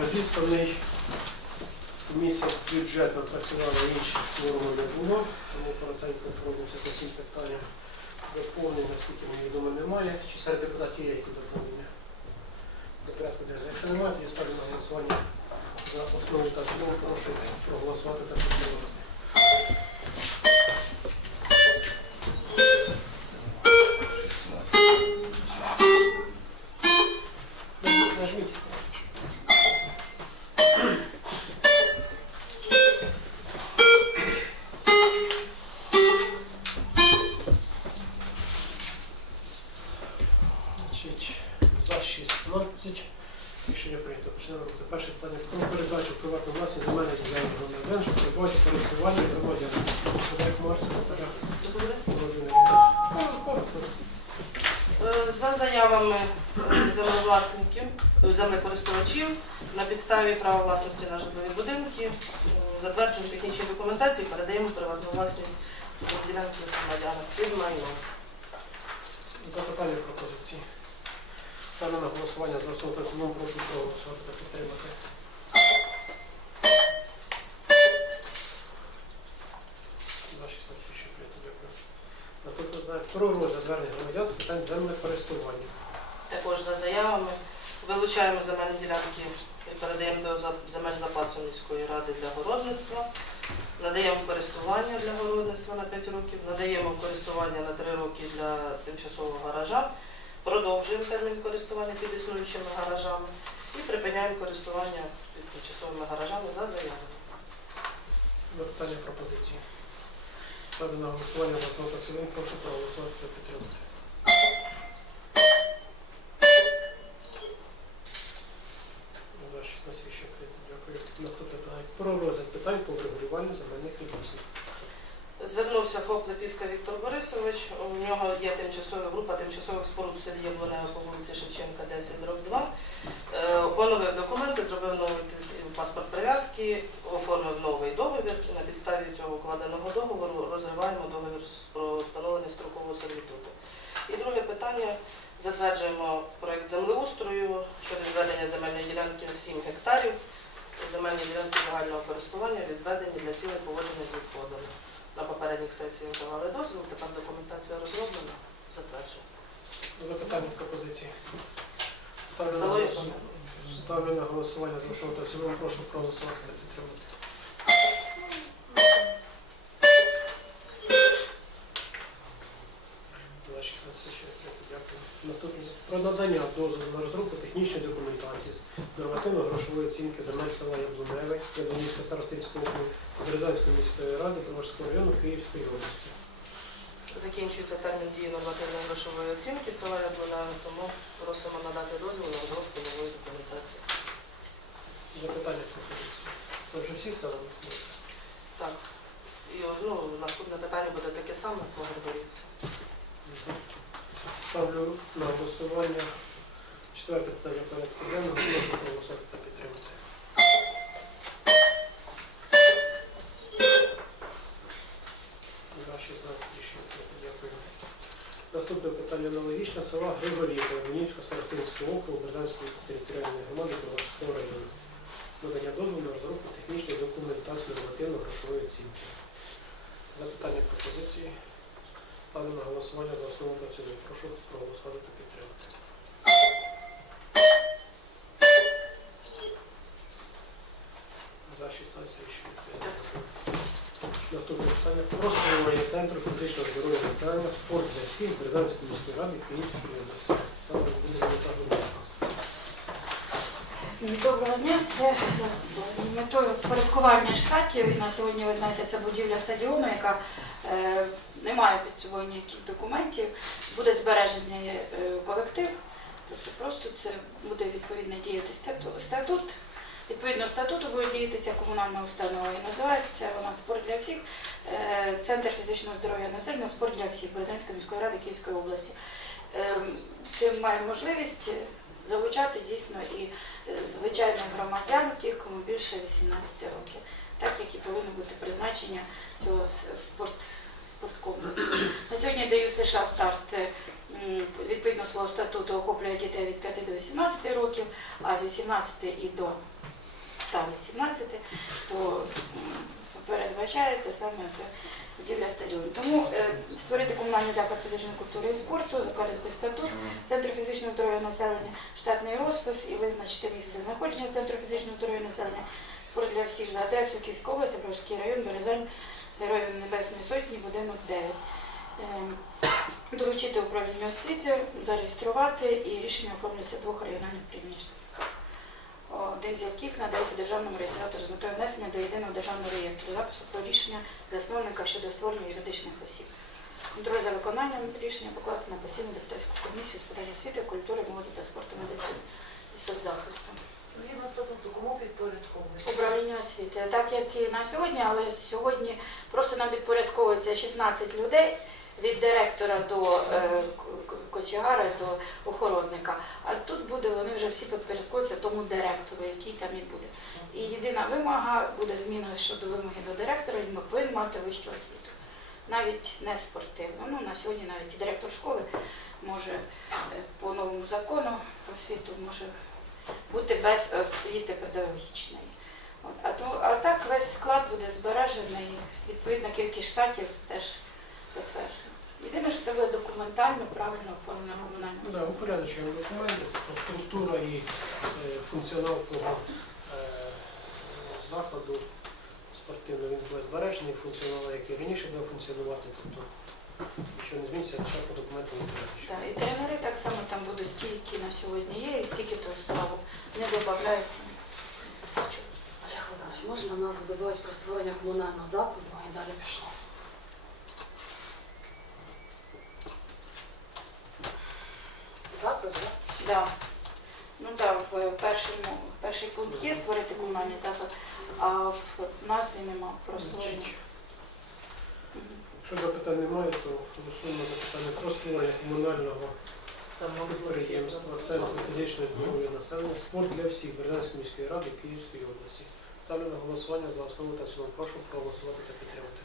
розісланий. Комісія бюджетно працювала інших форуму не було, тому коротенько пройдемося по цим питанням. Доповнень, наскільки мені відомо, немає. Чи серед депутатів є які доповнення? До порядку денного. Якщо немає, то я ставлю на голосування за основу та цілому. Прошу проголосувати та підтримати. Передачу приватну власність земельних ділянок громадян, що передбачить користування громадян. Подак Марс, Наталя Володимирівна. Е, За заявами землевласників, е, землекористувачів на підставі права власності на житлові будинки, е, затверджуємо технічні документації, передаємо приватну власність земельної ділянки громадянам під майно. Запитання пропозиції. Ставлю на голосування за основу та в цілому. Прошу проголосувати та підтримати. За 16 рішення прийнято. Дякую. Наступне питання про розгляд звернень громадян з питань землекористування. Також за заявами вилучаємо земельні ділянки і передаємо до земель запасу міської ради для городництва. Надаємо користування для городництва на 5 років, надаємо користування на 3 роки для тимчасового гаража, продовжуємо термін користування під існуючими гаражами і припиняємо користування під тимчасовими гаражами за заявами. Запитання пропозиції. Ставлю на голосування основу та. Прошу проголосувати та підтримати. За 16 рішення прийнято. Дякую. Наступне питання про розгляд питань по врегулюванню земельних відносин. Звернувся ФОП Лепіска Віктор Борисович. У нього є тимчасова група тимчасових споруд в селі Яблонева по вулиці Шевченка, 10 дроб 2. Е, Оновив документи, зробив новий паспорт прив'язки, оформив новий договір. І на підставі цього укладеного договору розриваємо договір з- про встановлення строкового сервітуту. І друге питання. Затверджуємо проект землеустрою щодо відведення земельної ділянки на 7 гектарів. Земельні ділянки загального користування відведені для цілей поводження з відходами. На попередніх сесіях давали дозвіл, тепер документація розроблена, затверджуємо. Запитання пропозиції. Ставлю на, голосування. Ставлю на голосування за основу та в цілому. Прошу проголосувати та підтримати. Про надання дозволу на розробку технічної документації з нормативно-грошової оцінки земель села Яблуневе, Яблунівського старостинського округу, Березанської міської ради, Товарського району Київської області. Закінчується термін дії нормативної грошової оцінки села Яблуневе, тому просимо надати дозвіл на розробку нової документації. Запитання пропозиції. Це вже всі села у нас? Так. І ну, наступне питання буде таке саме, як по Гордорівці. Ставлю на голосування четверте питання порядку денного. Прошу проголосувати та підтримати. За 16 рішення. Дякую. Наступне питання аналогічне. Села Григорівка, Мінівського старостинського округу, Березанської територіальної громади Кривоського району. Надання дозволу на розробку технічної документації нормативно-грошової оцінки. Запитання пропозиції. Ставлю на голосування за основу та цілому. Прошу проголосувати та підтримати. За 16 рішення. Наступне питання про створення центру фізичного здоров'я населення спорт для всіх Березанської міської ради Київської області. Доброго дня. Це метою впорядкування штатів. На сьогодні, ви знаєте, це будівля стадіону, яка е, не має під собою ніяких документів. Буде збережений е, колектив. Тобто просто це буде відповідно діяти статут. Відповідно статуту буде діяти ця комунальна установа і називається вона спорт для всіх. Е, Центр фізичного здоров'я населення спорт для всіх Березанської міської ради Київської області. Ем, Цим має можливість залучати дійсно і е, звичайних громадян, тих, кому більше 18 років, так як і повинно бути призначення цього с- спорт. На сьогодні даю США старт е, відповідно свого статуту охоплює дітей від 5 до 18 років, а з 18 і до 118, то передбачається саме будівля стадіону. Тому е, створити комунальний заклад фізичної культури і спорту, затвердити статут Центру фізичного здоров'я населення, штатний розпис і визначити місце знаходження Центру фізичного здоров'я населення. Спорт для всіх за адресою Київської області, Бровський район, Березань, Героїв Небесної Сотні, будинок 9. Ем, Доручити управлінню освіти, зареєструвати і рішення оформлюється двох регіональних приміщень. Один з яких надається державному реєстратору з метою внесення до єдиного державного реєстру запису про рішення засновника щодо створення юридичних осіб. Контроль за виконанням рішення покласти на постійну депутатську комісію з питань освіти, культури, молоді та спорту, медицини і соцзахисту. Згідно статуту, кому підпорядковується? Управління освіти, так як і на сьогодні, але сьогодні просто нам підпорядковується 16 людей від директора до е, кочегара до охоронника. А тут буде вони вже всі підпорядковуються тому директору, який там і буде. І єдина вимога буде зміна щодо вимоги до директора, він повинен мати вищу освіту. Навіть не спортивну. Ну на сьогодні навіть і директор школи може е, по новому закону освіту може бути без освіти педагогічної. От, а, то, а так весь склад буде збережений, відповідна кількість штатів теж затверджена. Єдине, що це буде документально правильно оформлена комунальна Ну, да, упорядочуємо документи, тобто структура і е, функціонал того е, закладу спортивного він буде збережений, функціонал, який раніше буде функціонувати, тобто нічого не зміниться, лише по документам упорядочуємо. Так, і тренери так само там будуть ті, які на сьогодні є, і тільки то славу не додається. Олег Володимирович, можна назву додати про створення комунального закладу і далі пішло. Заклад, так? Да. Ну так, в першому перший пункт є створити комунальний заклад, а в назві нема про створення. Мгм. Якщо запитань немає, то голосуємо за питання про створення комунального підприємства Центру фізичної здоров'я населення спорт для всіх Бердянської міської ради Київської області. Ставлю на голосування за основу та цілому. Прошу проголосувати та підтримати.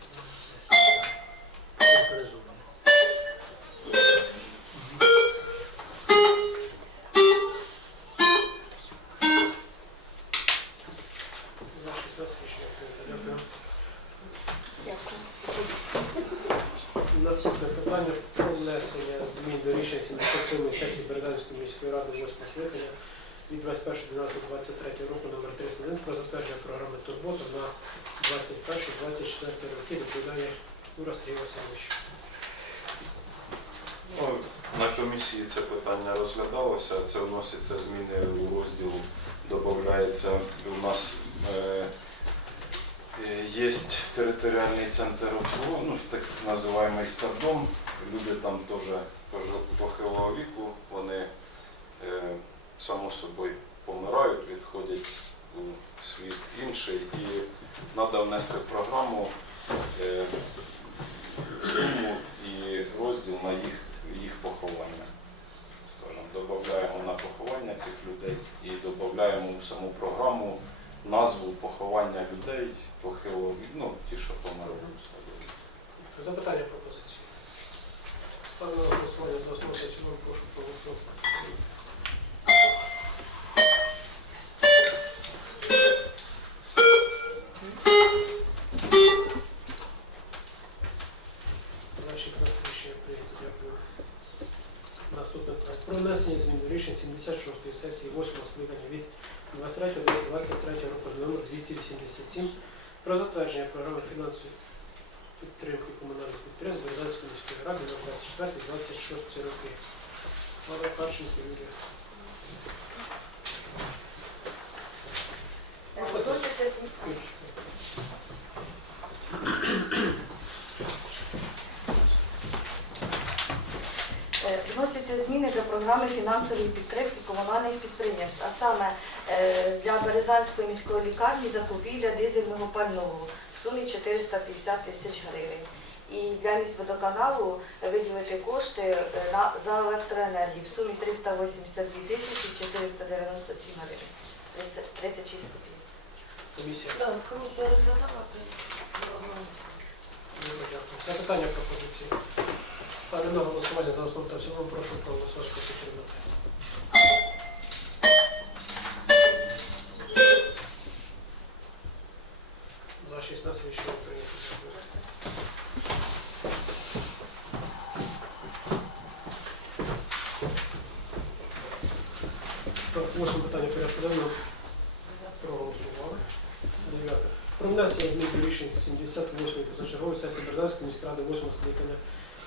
Від 21.12.23 року номер 301 про затвердження програми Турбота на 21-24 роки доповідає Юра Сергій. Ну, На комісії це питання розглядалося. Це вносяться зміни у розділ, додається у нас е, е, є територіальний центр обслуговування, ну, так називаємо стадом. Люди там теж похилого віку, вони е, само собою помирають, відходять у світ інший. І треба внести в програму е, суму і розділ на їх, їх поховання. Додаємо на поховання цих людей і додаємо у саму програму назву поховання людей похилого віку, ну, ті, що померли. Запитання пропозиції. Ставлю на голосування за основу цілому. Прошу проголосувати. Сесії 8 скликання від 23 року номер 287 про затвердження програми фінансової підтримки комунальних підприємств Березанської міської ради на 24-26 роки. Павло Харченко, Юрія. Відноситься зміни. Юрченко. Е, Вносяться зміни до програми фінансової підтримки комунальних підприємств, а саме е, для Березанської міської лікарні закупівля дизельного пального в сумі 450 тисяч гривень. І для міськводоканалу виділити кошти е, на, за електроенергію в сумі 382 тисячі 497 гривень. 336 копійок. Комісія. Так, комісія розглядала. дякую. Запитання пропозиції. Ставлю на голосування за основу та в цілому. Прошу проголосувати підтримати. За 16 рішення прийнято. Восьме питання порядку денного. Проголосували. Дев'яте. Про внесення змін до рішень 78 позачергової сесії Бердянської міськради 8 скликання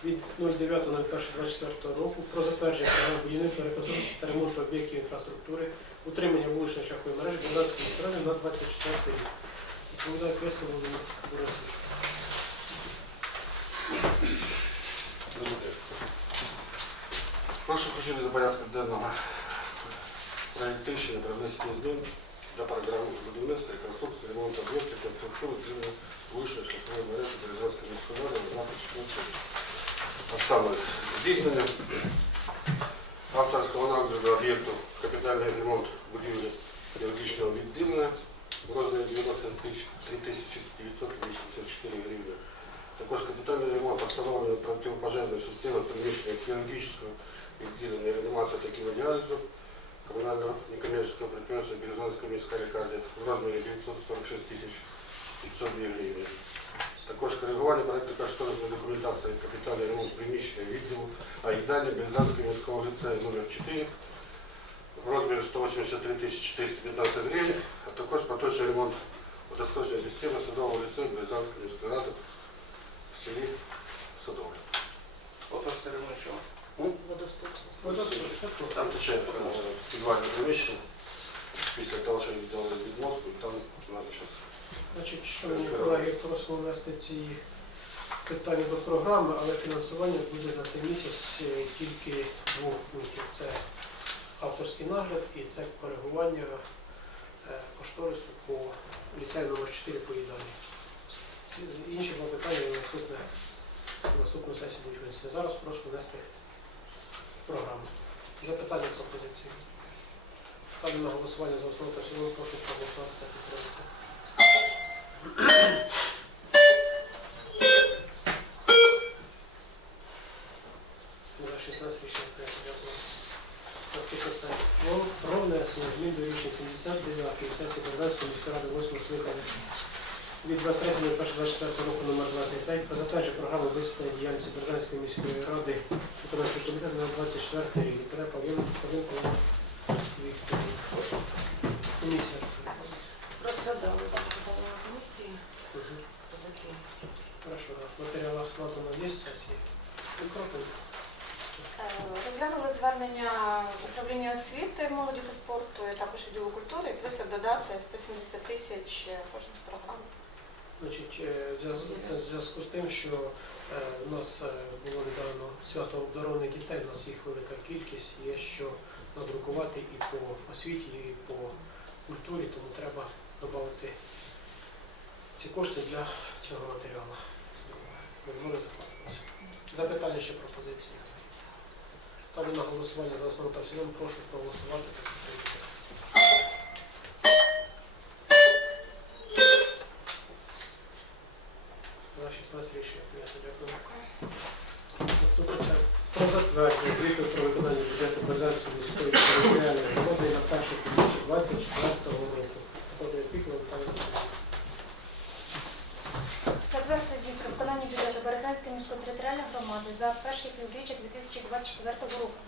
від 09.01.24 року про затвердження програми будівництва, реконструкції та ремонту об'єктів інфраструктури, утримання вуличної шляхової мережі Бердянської міськради на 24 рік. Відповідає Кресло Володимир Борисович. Прошу включити до порядку денного проект рішення про внесення змін до програми будівництва, реконструкції, ремонту об'єктів та структури для вищої шляхової мережі Березовської міської ради на 24 рік. А саме здійснення авторського нагляду об'єкту капітальний ремонт будівлі хірургічного відділення в розмірі 93 тисячі 984 гривні. Також капітальний ремонт встановлення протипожежної системи приміщення хірургічного відділення реанімації та кінодіалізу комунального некомерційного підприємства Березанська міська лікарня в розмірі 946 тисяч 502 гривні. Також коригування проекту кошторисної документації капітальний ремонт приміщення відділу а їдальні Березанського міського ліцею номер 4 в розмірі 183 тисячі 415 гривень, а також поточний ремонт водосточної системи садового ліцею Березанської міської ради в селі Садове. Поточний ремонт чого? Водосточний. Там тече підвальне приміщення після того, що віддали від мозку, і там треба зараз. Значить, шановні колеги, просимо внести ці питання до програми, але фінансування буде на цей місяць е, тільки двох пунктів. Це авторський нагляд і це коригування е, кошторису по ліцею номер 4 по їдальні. Інші два питання на наступне, на наступну сесію будуть винесені. Зараз прошу внести програму. Запитання пропозиції. Ставлю на голосування за основу та в цілому. Прошу проголосувати та підтримати. Про, внесення змін до рішень 79 сесії Березанської міської ради 8 скликання від 23.01.24 року номер 25 про програми висвітлення діяльності Березанської міської ради виконавчого на 24 рік. Треба Вікторій. Комісія. Розглядали на комісії. Мгм. Козаки. Хорошо, да. в матеріалах складено є сесії. Е, Розглянули звернення управління освіти, молоді та спорту, і також відділу культури, і плюс додати 170 тисяч кожних програм. Значить, е, це в зв'язку з тим, що е, у нас е, було недавно свято обдаровних дітей, у нас їх велика кількість, є що надрукувати і по освіті, і по культурі, тому треба додати ці кошти для цього матеріалу. Запитання ще пропозиції. Ставлю на голосування за основу та в цілому. Прошу проголосувати та. За 16 рішення прийнято. Дякую. Наступне про затвердження звіту про виконання бюджету Березанської міської територіальної громади на перше півріччя 24 року. Ходить опікова Віталій Затвердити звіт про виконання бюджету Березанської міської територіальної громади за перше півріччя 2024 року.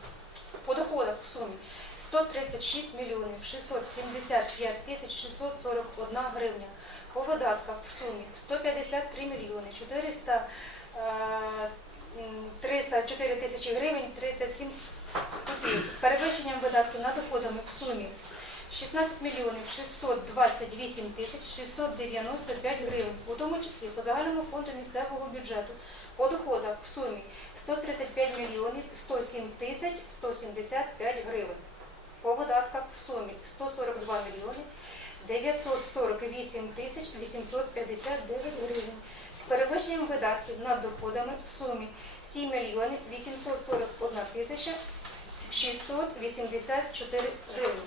По доходах в сумі 136 мільйонів 675 тисяч 641 гривня. По видатках в сумі 153 мільйони 400, е, 304 тисячі гривень 37 копійок. З перевищенням видатків на доходами в сумі 16 мільйонів 628 тисяч 695 гривень, у тому числі по загальному фонду місцевого бюджету. По доходах в сумі 135 мільйонів 107 тисяч 175 гривень. По видатках в сумі 142 мільйони 948 тисяч 859 гривень. З перевищенням видатків над доходами в сумі 7 мільйонів 841 тисяча 684 гривень.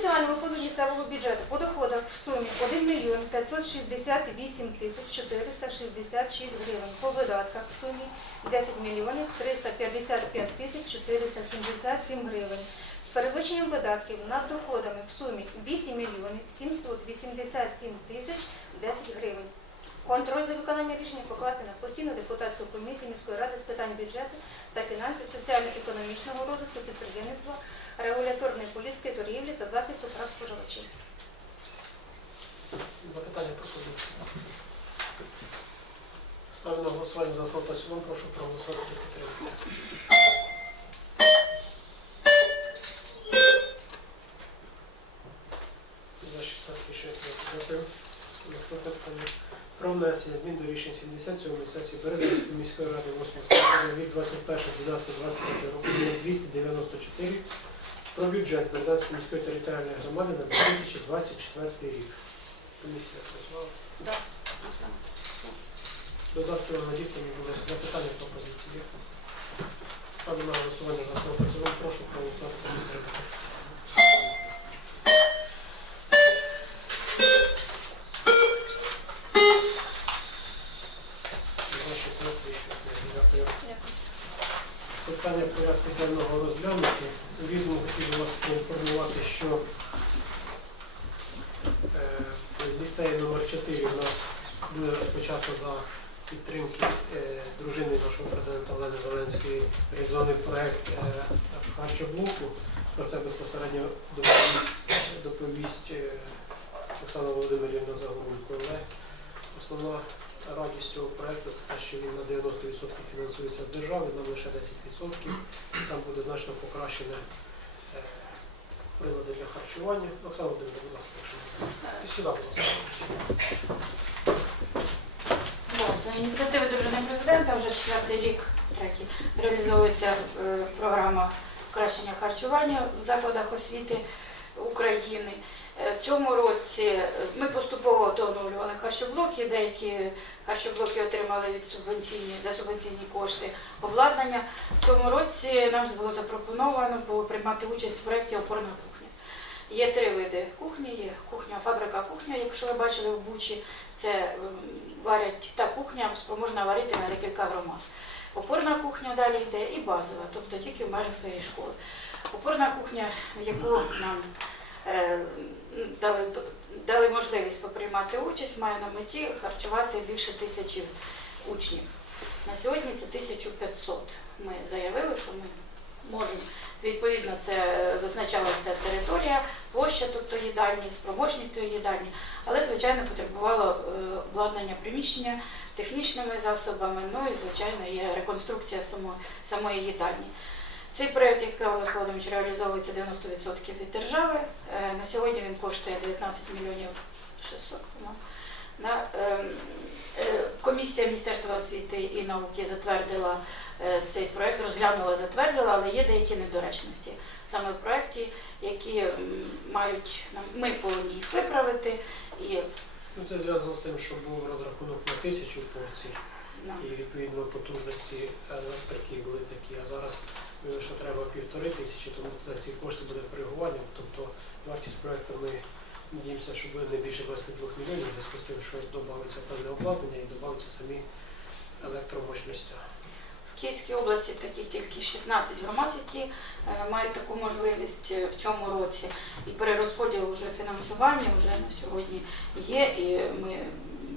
Спеціальному фонду місцевого бюджету по доходах в сумі 1 мільйон 568 тисяч 466 гривень. По видатках в сумі 10 мільйонів 355 тисяч 477 гривень. З перевищенням видатків над доходами в сумі 8 мільйонів 787 тисяч 10 гривень. Контроль за виконанням рішення покласти на постійну депутатську комісію міської ради з питань бюджету та фінансів, соціально-економічного розвитку підприємництва, регуляторної політики, торгівлі та захисту прав споживачів. Запитання пропозиції. Ставлю на голосування за основу та. Прошу проголосувати та підтримати. За 16. Дякую. Наступне питання. Про внесення змін до рішень 77 сесії Березанської міської ради 8 скликання від 21.12.23 року 294 про бюджет Березанської міської територіальної громади на 2024 рік. Комісія працювала. Так. Додатково надіслані були запитання пропозиції. Є? Ставлю на голосування за основу та в цілому. Прошу проголосувати Питання порядку денного розглянути. Різному хотів вас поінформувати, що е, в ліцеї номер 4 у нас буде розпочато за підтримки е, дружини нашого президента Олени Зеленської реалізований проект е, харчоблоку. Про це безпосередньо доповість, доповість Оксана Володимирівна Загорулько. Але основна радість цього проекту це те, що він на 90% фінансується з держави, нам лише 10%. Там буде значно покращене е, прилади для харчування. Оксана Володимирівна, будь ласка, якщо. І сюди, будь ласка. За ініціативи дружини президента вже четвертий рік, третій, реалізовується е, програма покращення харчування в закладах освіти України. Е, В цьому році е, ми поступово доновлювали харчоблоки, деякі харчоблоки отримали від субвенційні за субвенційні кошти обладнання. В цьому році нам було запропоновано приймати участь в проєкті Опорна кухня. Є три види кухні. Є кухня, фабрика кухня, якщо ви бачили в Бучі, це варять та кухня спроможна варити на декілька громад. Опорна кухня далі йде і базова, тобто тільки в межах своєї школи. Опорна кухня, в яку нам е, дали, дали можливість поприймати участь, має на меті харчувати більше тисячі учнів. На сьогодні це 1500. Ми заявили, що ми можемо. Відповідно, це визначалася територія, площа, тобто їдальні, спроможність тої їдальні, але, звичайно, потребувало е, обладнання приміщення технічними засобами, ну і, звичайно, є реконструкція само- самої їдальні. Цей проєкт, як сказав Олег Володимирович, реалізовується 90% від держави. Е, На сьогодні він коштує 19 мільйонів 600. по-моєму. На, ем, е, Комісія Міністерства освіти і науки затвердила е, цей проєкт, розглянула, затвердила, але є деякі недоречності саме в проєкті, які мають ми повинні їх виправити і Ну, це зв'язано з тим, що був розрахунок на тисячу порцій, і відповідно потужності електрики були такі, а зараз що треба півтори тисячі, тому за ці кошти буде коригування. Тобто вартість проекту ми надіємося, що буде не більше 22 мільйонів, в зв'язку з тим, що додається певне обладнання і додаються самі електромощності. В Київській області такі тільки 16 громад, які е, мають таку можливість е, в цьому році. І перерозподіл вже фінансування вже на сьогодні є. І ми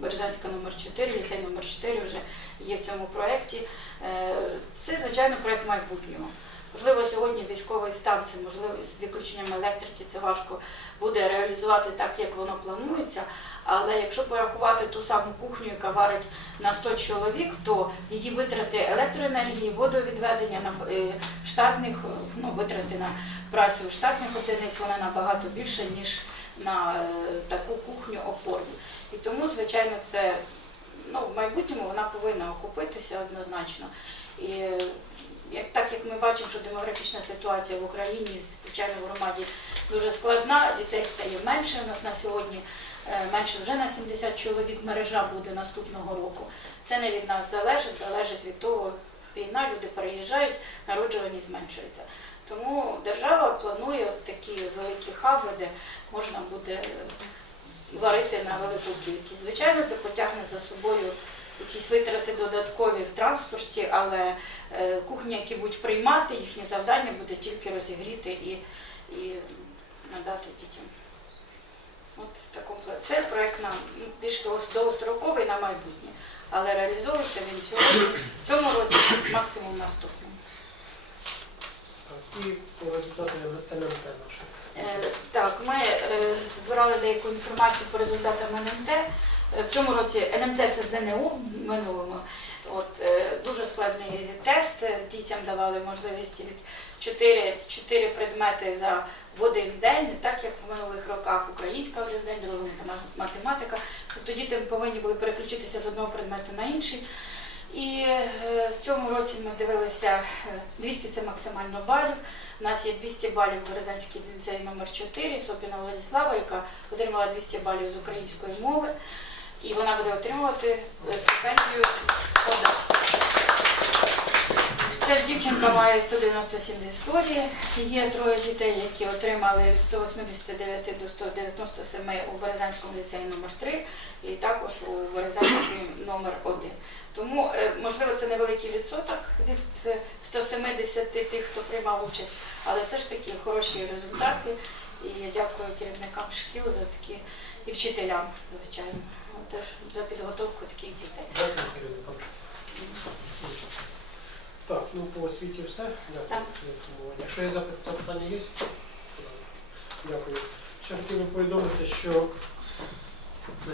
Березанська номер 4, ліцей номер 4 вже є в цьому проєкті. Е, Це, звичайно, проєкт майбутнього. Можливо, сьогодні військовий стан, це можливо з виключенням електрики, це важко буде реалізувати так, як воно планується. Але якщо порахувати ту саму кухню, яка варить на 100 чоловік, то її витрати електроенергії, водовідведення на е, штатних, ну, витрати на працю штатних одиниць, вона набагато більше, ніж на е, таку кухню опорну. І тому, звичайно, це ну, в майбутньому вона повинна окупитися однозначно. І е, як, так як ми бачимо, що демографічна ситуація в Україні, звичайно, в громаді дуже складна, дітей стає менше у нас на сьогодні. е, Менше вже на 70 чоловік мережа буде наступного року. Це не від нас залежить, залежить від того, війна, люди переїжджають, народжуваність зменшується. Тому держава планує такі великі хаби, де можна буде варити на велику кількість. Звичайно, це потягне за собою якісь витрати додаткові в транспорті, але е, кухні, які будуть приймати, їхнє завдання буде тільки розігріти і, і надати дітям. От в такому. Це проект на ну, більш довгостроковий на майбутнє, але реалізовується він сьогодні, в цьому році, максимум наступному. І по результатам НМТ наше. Е, Так, ми е, збирали деяку інформацію по результатам НМТ. Е, В цьому році НМТ це ЗНО в минулому. От, дуже складний тест. Дітям давали можливість від 4, 4 предмети за в один день, не так як в минулих роках українська один день, другий математика. Тобто діти повинні були переключитися з одного предмету на інший. І е, в цьому році ми дивилися е, 200 це максимально балів. У нас є 200 балів в ліцей номер 4 Сопіна Владислава, яка отримала 200 балів з української мови. І вона буде отримувати е, стипендію ОДА. Ця ж дівчинка має 197 з історії. Є троє дітей, які отримали від 189 до 197 у Березанському ліцеї номер 3 і також у Березанській номер 1. Тому, е, можливо, це невеликий відсоток від е, 170 тих, хто приймав участь, але все ж таки хороші результати. І я дякую керівникам шкіл за такі і вчителям, звичайно, теж за підготовку таких дітей. Так, ну по освіті все. Дякую за інформування. Якщо є запитання є? Дякую. Ще хотів би повідомити, що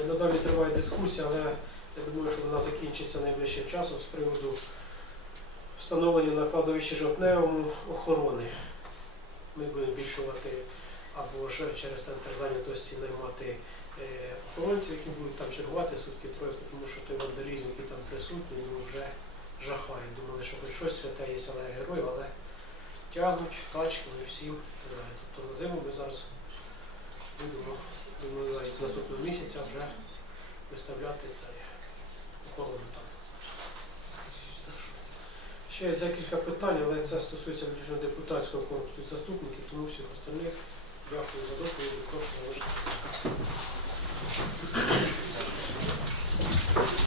надалі триває дискусія, але я думаю, що вона закінчиться найближчим часом з приводу встановлення на кладовищі жовтневому охорони. Ми будемо збільшувати або ж через центр зайнятості наймати е, охоронців, які будуть там чергувати сутки троє, тому що той вандалізм, який там присутній, ну вже жахає. Думали, що хоч щось святе є, але герой, але тягнуть тачками всім. е, Тобто на зиму ми зараз будемо, думаю, з наступного місяця вже виставляти це охорону там. Ще є декілька питань, але це стосується виключно депутатського корпусу і заступників, тому всіх остальних дякую за доповідь.